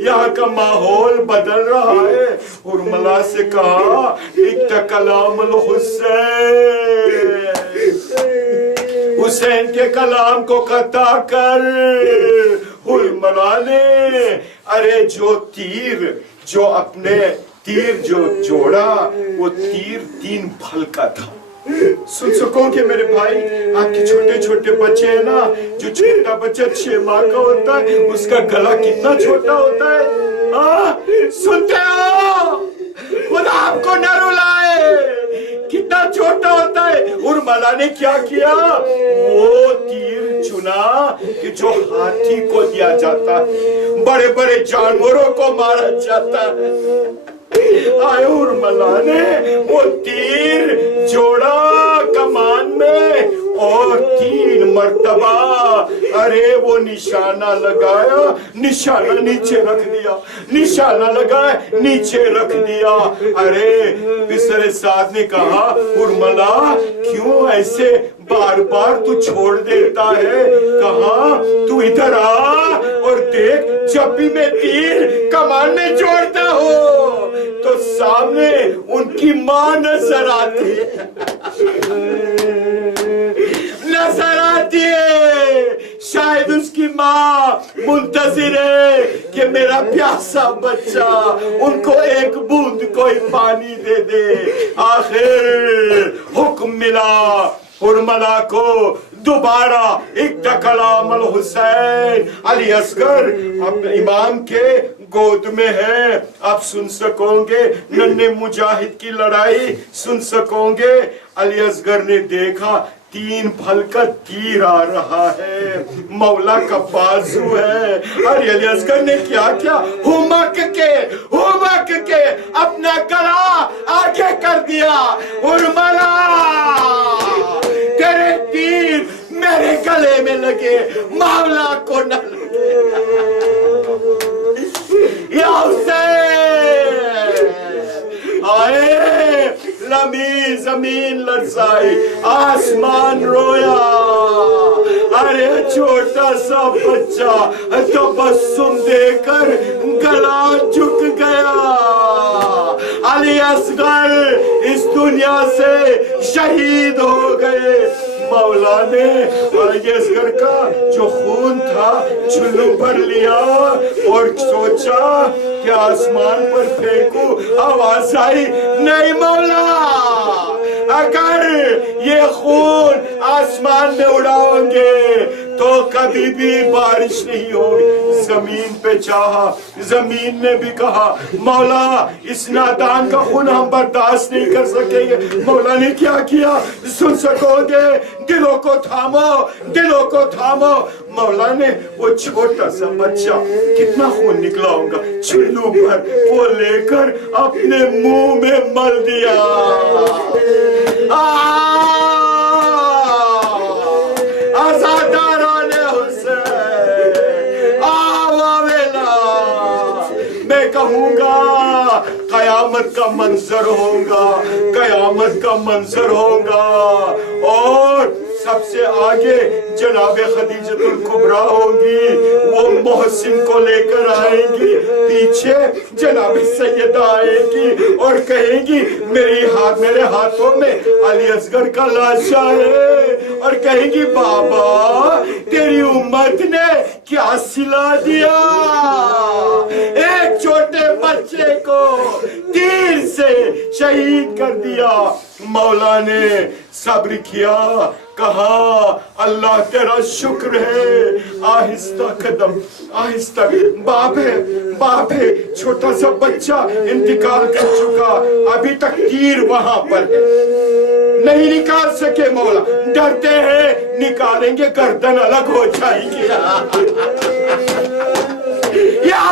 یہاں کا ماحول بدل رہا ہے, اور ملا سے کہا اکتا کلام الحسین, حسین کے کلام کو قطع کر. ملا نے ارے جو اپنے تیر جو جوڑا وہ تیر 3 پھل کا تھا. سن سکو کہ میرے بھائی آپ کے چھوٹے چھوٹے بچے ہیں نا, جو چھوٹا بچہ 6 ماہ کا ہوتا ہے اس کا گلا کتنا چھوٹا ہوتا ہے. سنتے ہو, خدا آپ کو نہ رلائے, کتنا چھوٹا ہوتا ہے. اور مولا نے کیا کیا, وہ تیر چنا کہ جو ہاتھی کو دیا جاتا ہے, بڑے بڑے جانوروں کو مارا جاتا ہے. آئے اور مولا نے وہ تیر جوڑا کمان میں اور 3 مرتبہ ارے وہ نشانہ لگایا, نشانہ نیچے رکھ دیا, نشانہ لگایا نیچے رکھ دیا. ارے بسر سعد نے کہا ارملا کیوں ایسے بار بار تو چھوڑ دیتا ہے, کہا تو ادھر آ اور دیکھ جب بھی میں تیر کمان میں جوڑتا ہوں تو سامنے ان کی ماں نظر آتی ہے, نظر آتی ہے. شاید اس کی ماں منتظر ہے کہ میرا پیاسا بچہ ان کو ایک بوند کوئی پانی دے دے. آخر حکم ملا ارملا کو دوبارہ اکتا کلام الحسین. علی اصغر اپنے امام کے گود میں ہے, آپ سن سکوں گے ننھے مجاہد کی لڑائی سن سکوں گے. علی اصغر نے دیکھا 3 پھل کا تیر آ رہا ہے, مولا کا بازو ہے. اور علی اصغر نے کیا کیا, ہمک کے اپنا گلا آگے کر دیا. اور مولا تیرے تیر میرے گلے میں لگے, مولا کو نہ لگے. یا حسین. آئے لمی زمین لرزائی, آسمان رویا. ارے چھوٹا سا بچہ تبسم دے کر گلا جھک گیا. علی اصغر اس دنیا سے شہید ہو گئے. مولا نے علی اصغر کا جو خون تھا چلو بھر لیا اور سوچا کہ آسمان پر پھینکو. آواز آئی نہیں مولا, اگر یہ خون آسمان میں اڑاؤ گے تو کبھی بھی بارش نہیں ہوگی. زمین پہ چاہا, زمین نے بھی کہا مولا اس نادان کا خون ہم برداشت نہیں کر سکیں گے. مولا نے کیا کیا؟ سن سکو گے؟ دلوں کو تھامو, دلوں کو تھامو. مولا نے وہ چھوٹا سا بچہ, کتنا خون نکلا ہوگا, چلو پر وہ لے کر اپنے منہ میں مل دیا. آزاداران حسین آواویلا, میں کہوں گا قیامت کا منظر ہوگا, قیامت کا منظر ہوگا. اور سب سے آگے جناب خدیجۃ الکبریٰ ہوگی, وہ محسن کو لے کر آئے گی, پیچھے جناب سیدہ آئے گی اور کہیں گی میرے ہاتھوں میں علی اصغر کا لاشا ہے, اور کہیں گی بابا تیری امت نے کیا سلا دیا, ایک چھوٹے بچے کو تیر سے شہید کر دیا. مولا نے صبر کیا, کہا اللہ تیرا شکر ہے. آہستہ قدم, آہستہ, باپ ہے, چھوٹا سا بچہ انتقال کر چکا, ابھی تک تیر وہاں پر ہے, نہیں نکال سکے. مولا ڈرتے ہیں نکالیں گے گردن الگ ہو جائے گی. یا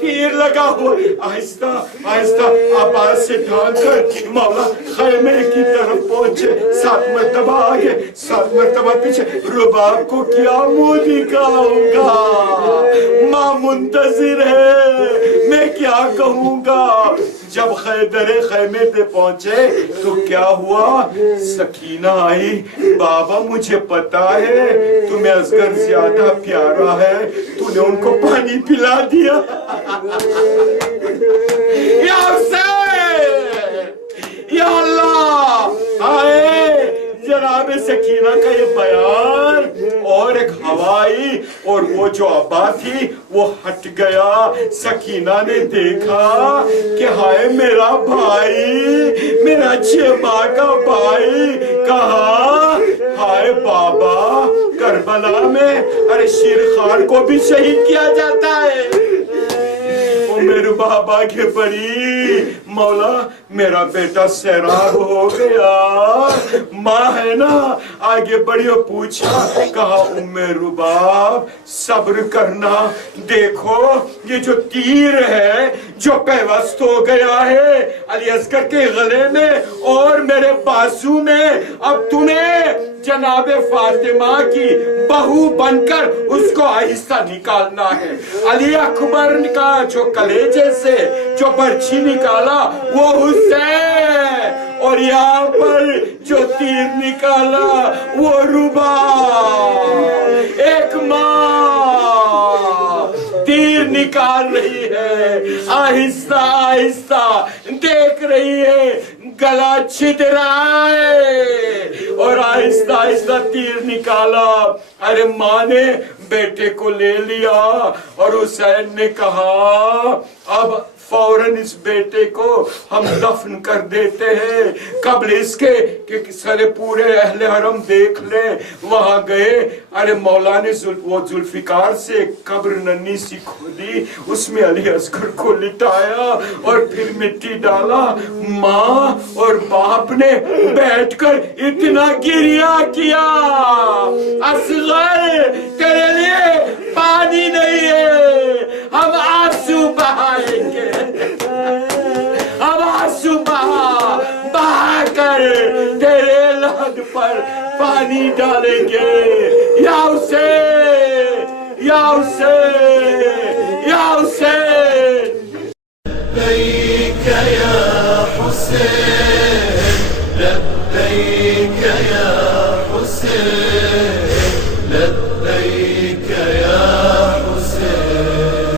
تیر لگا ہوا, آہستہ آہستہ آواز سے ڈھانک کر مولا خیمے کی طرف پہنچے. 7 مرتبہ آگے, 7 مرتبہ پیچھے. رباب کو کیا منہ دکھاؤں گا, ماں منتظر ہے, میں کیا کہوں گا. جب حیدر خیمے پہ پہنچے تو کیا ہوا, سکینہ آئی, بابا مجھے پتا ہے تمہیں اصغر زیادہ پیارا ہے, تو نے ان کو پانی پلا دیا. یا حسین, یا اللہ آئے جناب سکینہ کا یہ بیان, اور ایک ہوائی اور وہ جو آبا تھی وہ ہٹ گیا. سکینہ نے دیکھا کہ ہائے میرا بھائی, میرا اچھے ماں کا بھائی. کہا ہائے بابا کربلا میں ارے شیر خان کو بھی شہید کیا جاتا ہے. میرے بابا کے پری, مولا میرا بیٹا سیراب ہو گیا. ماں ہے نا آگے بڑی اور پوچھا, کہا ام رباب صبر کرنا, دیکھو یہ جو تیر ہے جو پیوست ہو گیا ہے علی اصغر کے گلے میں اور میرے بازو میں, اب تمہیں جناب فاطمہ کی بہو بن کر اس کو آہستہ نکالنا ہے. علی اکبر کا جو کلیجے سے جو برچھی نکالا وہ حسین, اور یہاں پر جو تیر نکالا وہ رباب. ایک ماں تیر نکال رہی ہے, آہستہ آہستہ دیکھ رہی ہے گلا چھد رہا ہے, اور آہستہ آہستہ تیر نکالا. ارے ماں نے بیٹے کو لے لیا اور حسین نے کہا اب فوراً اس بیٹے کو ہم دفن کر دیتے ہیں قبل اس کے کہ سارے پورے اہل حرم دیکھ لیں. وہاں گئے, ارے مولا نے وہ ذوالفقار سے قبر ننھی سی کھودی, اس میں علی اصغر کو لٹایا اور پھر مٹی ڈالا. ماں اور باپ نے بیٹھ کر اتنا گریہ کیا, اصغر تیرے لیے پانی نہیں ہے, ہم آنسو بہائیں گے, ہم آنسو بہا کر تیرے لہد پر پانی ڈالیں گے. یا حسین, یا حسین, یا حسین. لبیک یا حسین, لبیک